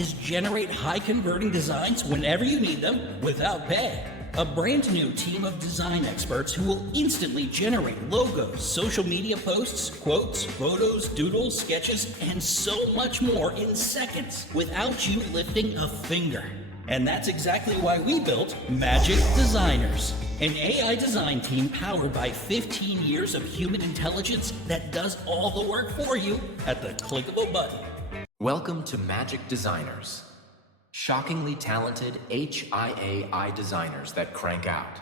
is generate high-converting designs whenever you need them without pay. A brand new team of design experts who will instantly generate logos, social media posts, quotes, photos, doodles, sketches, and so much more in seconds without you lifting a finger. And that's exactly why we built MagicDesigners, an AI design team powered by 15 years of human intelligence that does all the work for you at the click of a button. Welcome to MagicDesigners. Shockingly talented HIAI designers that crank out.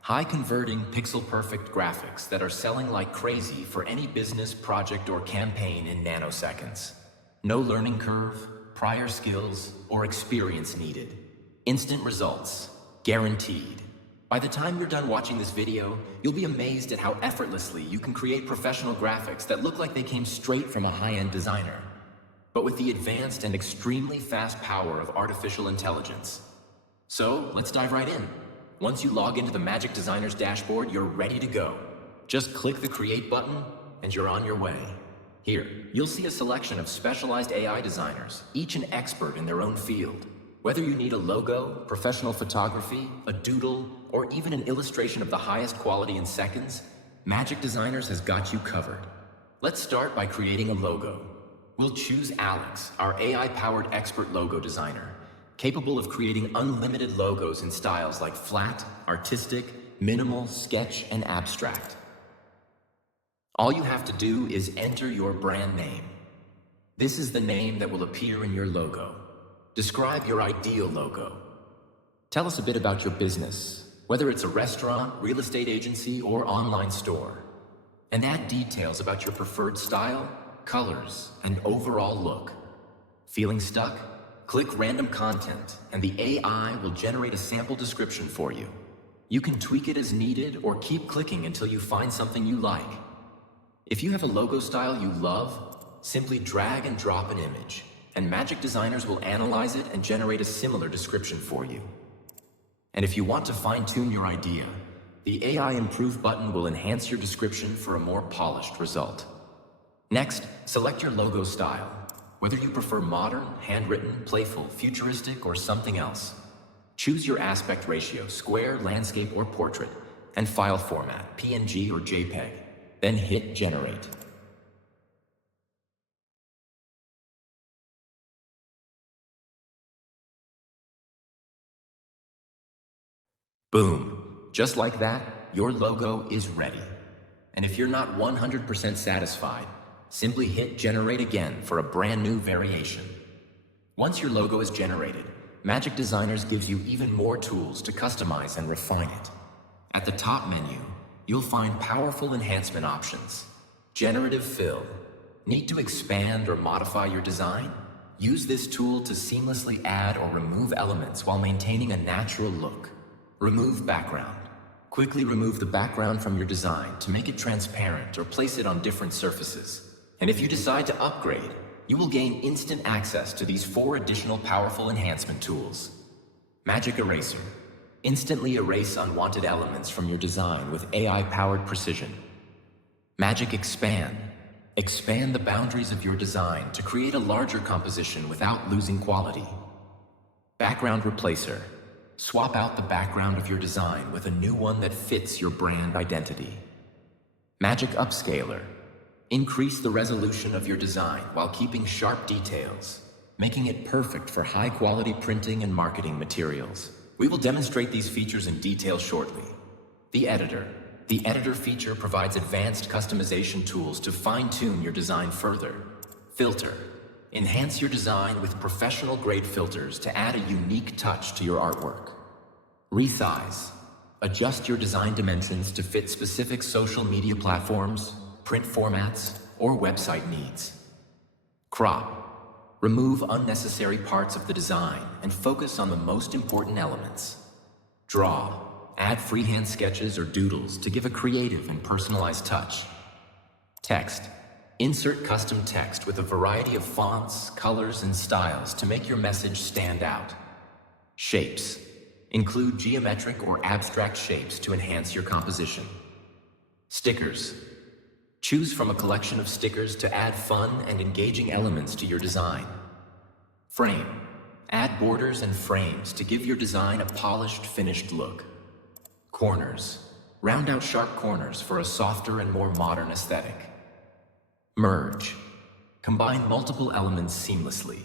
High-converting, pixel-perfect graphics that are selling like crazy for any business, project, or campaign in nanoseconds. No learning curve, prior skills, or experience needed. Instant results, guaranteed. By the time you're done watching this video, you'll be amazed at how effortlessly you can create professional graphics that look like they came straight from a high-end designer, but with the advanced and extremely fast power of artificial intelligence. So, let's dive right in. Once you log into the MagicDesigners dashboard, you're ready to go. Just click the Create button, and you're on your way. Here, you'll see a selection of specialized AI designers, each an expert in their own field. Whether you need a logo, professional photography, a doodle, or even an illustration of the highest quality in seconds, MagicDesigners has got you covered. Let's start by creating a logo. We'll choose Alex, our AI-powered expert logo designer, capable of creating unlimited logos in styles like flat, artistic, minimal, sketch, and abstract. All you have to do is enter your brand name. This is the name that will appear in your logo. Describe your ideal logo. Tell us a bit about your business, whether it's a restaurant, real estate agency, or online store. And add details about your preferred style, colors, and overall look. Feeling stuck? Click Random Content, and the AI will generate a sample description for you. You can tweak it as needed or keep clicking until you find something you like. If you have a logo style you love, simply drag and drop an image, and MagicDesigners will analyze it and generate a similar description for you. And if you want to fine-tune your idea, the AI Improve button will enhance your description for a more polished result. Next, select your logo style, whether you prefer modern, handwritten, playful, futuristic, or something else. Choose your aspect ratio, square, landscape, or portrait, and file format, PNG or JPEG. Then hit Generate. Boom! Just like that, your logo is ready. And if you're not 100% satisfied, simply hit Generate again for a brand new variation. Once your logo is generated, MagicDesigners gives you even more tools to customize and refine it. At the top menu, you'll find powerful enhancement options. Generative Fill. Need to expand or modify your design? Use this tool to seamlessly add or remove elements while maintaining a natural look. Remove Background. Quickly remove the background from your design to make it transparent or place it on different surfaces. And if you decide to upgrade, you will gain instant access to these 4 additional powerful enhancement tools. Magic Eraser. Instantly erase unwanted elements from your design with AI-powered precision. Magic Expand. Expand the boundaries of your design to create a larger composition without losing quality. Background Replacer. Swap out the background of your design with a new one that fits your brand identity. Magic Upscaler. Increase the resolution of your design while keeping sharp details, making it perfect for high-quality printing and marketing materials. We will demonstrate these features in detail shortly. The Editor. The Editor feature provides advanced customization tools to fine-tune your design further. Filter. Enhance your design with professional-grade filters to add a unique touch to your artwork. Resize. Adjust your design dimensions to fit specific social media platforms, print formats, or website needs. Crop. Remove unnecessary parts of the design and focus on the most important elements. Draw. Add freehand sketches or doodles to give a creative and personalized touch. Text. Insert custom text with a variety of fonts, colors, and styles to make your message stand out. Shapes. Include geometric or abstract shapes to enhance your composition. Stickers. Choose from a collection of stickers to add fun and engaging elements to your design. Frame. Add borders and frames to give your design a polished, finished look. Corners. Round out sharp corners for a softer and more modern aesthetic. Merge. Combine multiple elements seamlessly,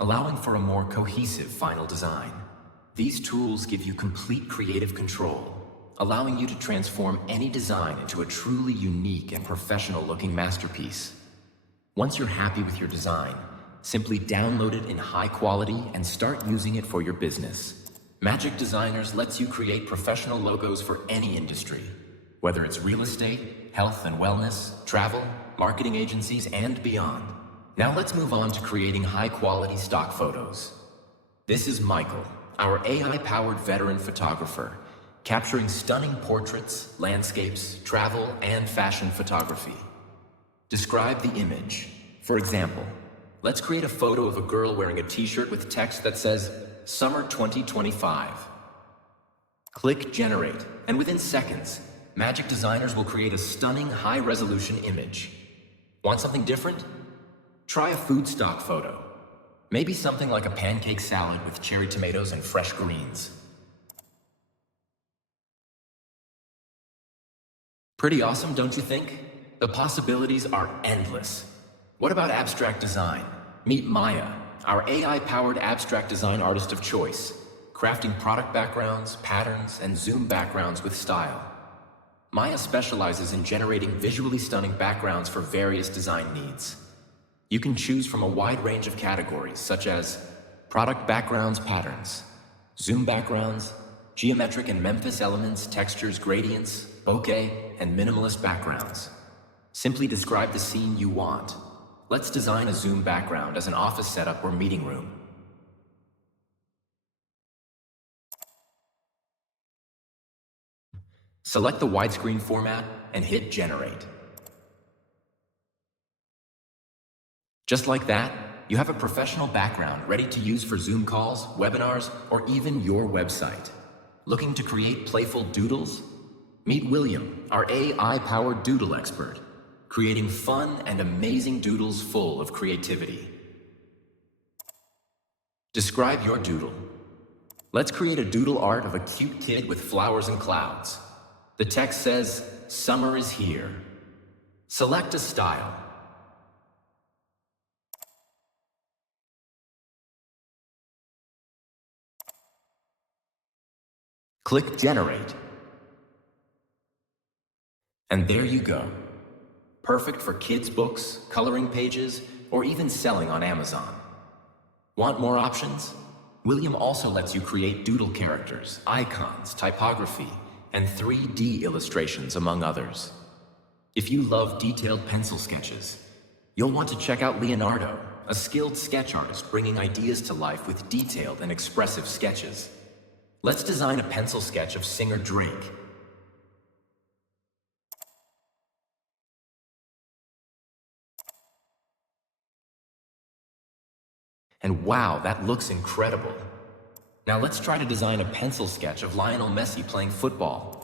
allowing for a more cohesive final design. These tools give you complete creative control, allowing you to transform any design into a truly unique and professional-looking masterpiece. Once you're happy with your design, simply download it in high quality and start using it for your business. Magic Designers lets you create professional logos for any industry, whether it's real estate, health and wellness, travel, marketing agencies, and beyond. Now let's move on to creating high-quality stock photos. This is Michael, our AI-powered veteran photographer, capturing stunning portraits, landscapes, travel, and fashion photography. Describe the image. For example, let's create a photo of a girl wearing a t-shirt with text that says, Summer 2025. Click Generate, and within seconds, Magic Designers will create a stunning high-resolution image. Want something different? Try a food stock photo. Maybe something like a pancake salad with cherry tomatoes and fresh greens. Pretty awesome, don't you think? The possibilities are endless. What about abstract design? Meet Maya, our AI-powered abstract design artist of choice, crafting product backgrounds, patterns, and Zoom backgrounds with style. Maya specializes in generating visually stunning backgrounds for various design needs. You can choose from a wide range of categories, such as product backgrounds patterns, Zoom backgrounds, geometric and Memphis elements, textures, gradients, bokeh, and minimalist backgrounds. Simply describe the scene you want. Let's design a Zoom background as an office setup or meeting room. Select the widescreen format and hit Generate. Just like that, you have a professional background ready to use for Zoom calls, webinars, or even your website. Looking to create playful doodles? Meet William, our AI-powered doodle expert, creating fun and amazing doodles full of creativity. Describe your doodle. Let's create a doodle art of a cute kid with flowers and clouds. The text says, Summer is here. Select a style. Click Generate. And there you go. Perfect for kids' books, coloring pages, or even selling on Amazon. Want more options? William also lets you create doodle characters, icons, typography, and 3D illustrations, among others. If you love detailed pencil sketches, you'll want to check out Leonardo, a skilled sketch artist bringing ideas to life with detailed and expressive sketches. Let's design a pencil sketch of singer Drake. And wow, that looks incredible. Now let's try to design a pencil sketch of Lionel Messi playing football.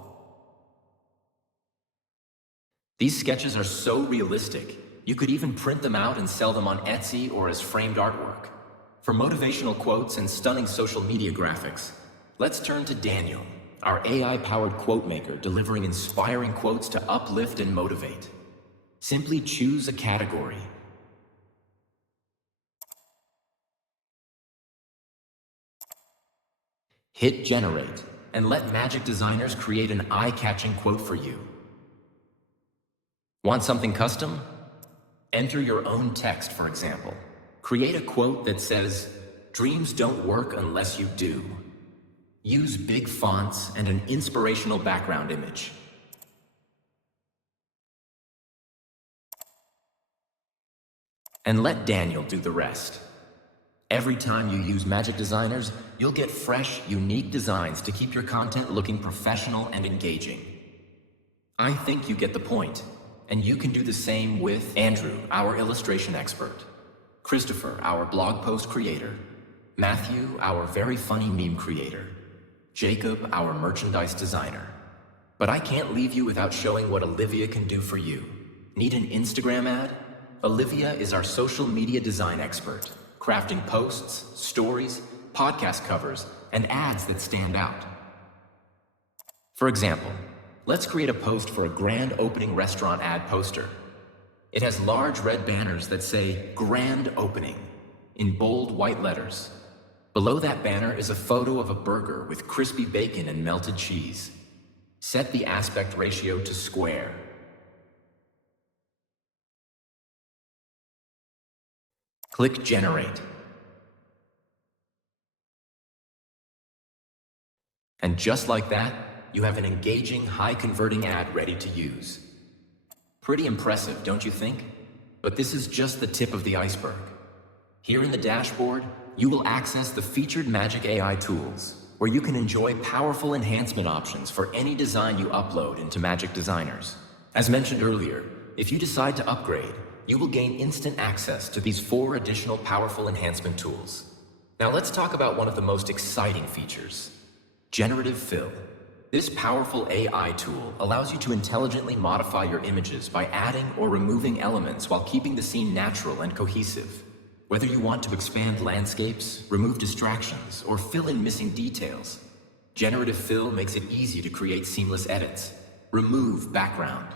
These sketches are so realistic, you could even print them out and sell them on Etsy or as framed artwork. For motivational quotes and stunning social media graphics, let's turn to Daniel, our AI-powered quote maker delivering inspiring quotes to uplift and motivate. Simply choose a category. Hit Generate, and let Magic Designers create an eye-catching quote for you. Want something custom? Enter your own text, for example. Create a quote that says, "Dreams don't work unless you do." Use big fonts and an inspirational background image. And let Daniel do the rest. Every time you use Magic Designers, you'll get fresh, unique designs to keep your content looking professional and engaging. I think you get the point, and you can do the same with Andrew, our illustration expert, Christopher, our blog post creator, Matthew, our very funny meme creator, Jacob, our merchandise designer. But I can't leave you without showing what Olivia can do for you. Need an Instagram ad? Olivia is our social media design expert, crafting posts, stories, podcast covers, and ads that stand out. For example, let's create a post for a grand opening restaurant ad poster. It has large red banners that say "Grand Opening" in bold white letters. Below that banner is a photo of a burger with crispy bacon and melted cheese. Set the aspect ratio to square. Click Generate. And just like that, you have an engaging, high-converting ad ready to use. Pretty impressive, don't you think? But this is just the tip of the iceberg. Here in the dashboard, you will access the featured Magic AI tools, where you can enjoy powerful enhancement options for any design you upload into Magic Designers. As mentioned earlier, if you decide to upgrade, you will gain instant access to these 4 additional powerful enhancement tools. Now let's talk about one of the most exciting features: Generative Fill. This powerful AI tool allows you to intelligently modify your images by adding or removing elements while keeping the scene natural and cohesive. Whether you want to expand landscapes, remove distractions, or fill in missing details, Generative Fill makes it easy to create seamless edits. Remove background.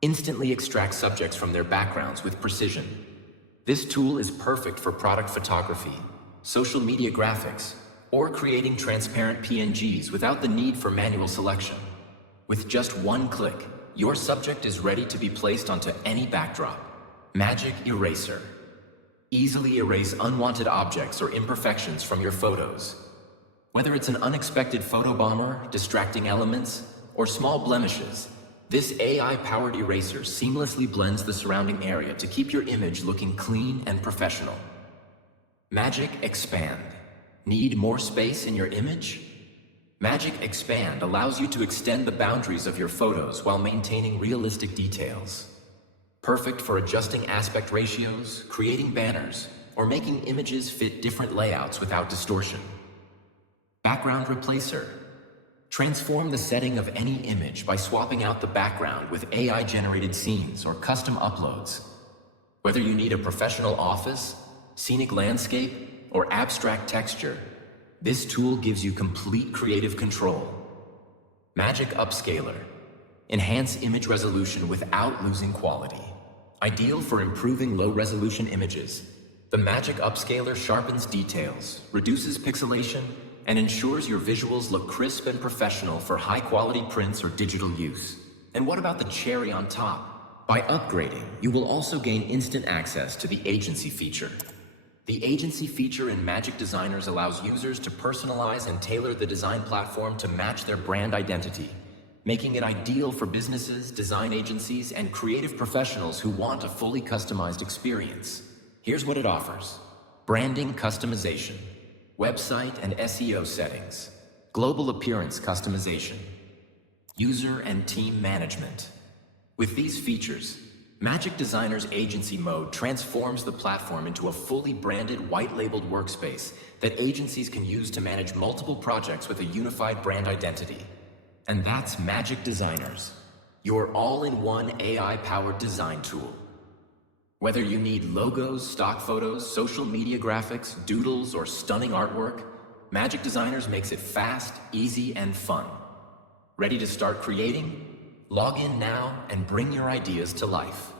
Instantly extract subjects from their backgrounds with precision. This tool is perfect for product photography, social media graphics, or creating transparent PNGs without the need for manual selection. With just one click, your subject is ready to be placed onto any backdrop. Magic Eraser. Easily erase unwanted objects or imperfections from your photos. Whether it's an unexpected photobomber, distracting elements, or small blemishes, this AI-powered eraser seamlessly blends the surrounding area to keep your image looking clean and professional. Magic Expand. Need more space in your image? Magic Expand allows you to extend the boundaries of your photos while maintaining realistic details. Perfect for adjusting aspect ratios, creating banners, or making images fit different layouts without distortion. Background Replacer. Transform the setting of any image by swapping out the background with AI-generated scenes or custom uploads. Whether you need a professional office, scenic landscape, or abstract texture, this tool gives you complete creative control. Magic Upscaler. Enhance image resolution without losing quality. Ideal for improving low-resolution images, the Magic Upscaler sharpens details, reduces pixelation, and ensures your visuals look crisp and professional for high-quality prints or digital use. And what about the cherry on top? By upgrading, you will also gain instant access to the Agency feature. The Agency feature in Magic Designers allows users to personalize and tailor the design platform to match their brand identity, making it ideal for businesses, design agencies, and creative professionals who want a fully customized experience. Here's what it offers: branding customization, website and SEO settings, global appearance customization, user and team management. With these features, Magic Designers Agency Mode transforms the platform into a fully branded, white-labeled workspace that agencies can use to manage multiple projects with a unified brand identity. And that's Magic Designers, your all-in-one AI-powered design tool. Whether you need logos, stock photos, social media graphics, doodles, or stunning artwork, Magic Designers makes it fast, easy, and fun. Ready to start creating? Log in now and bring your ideas to life.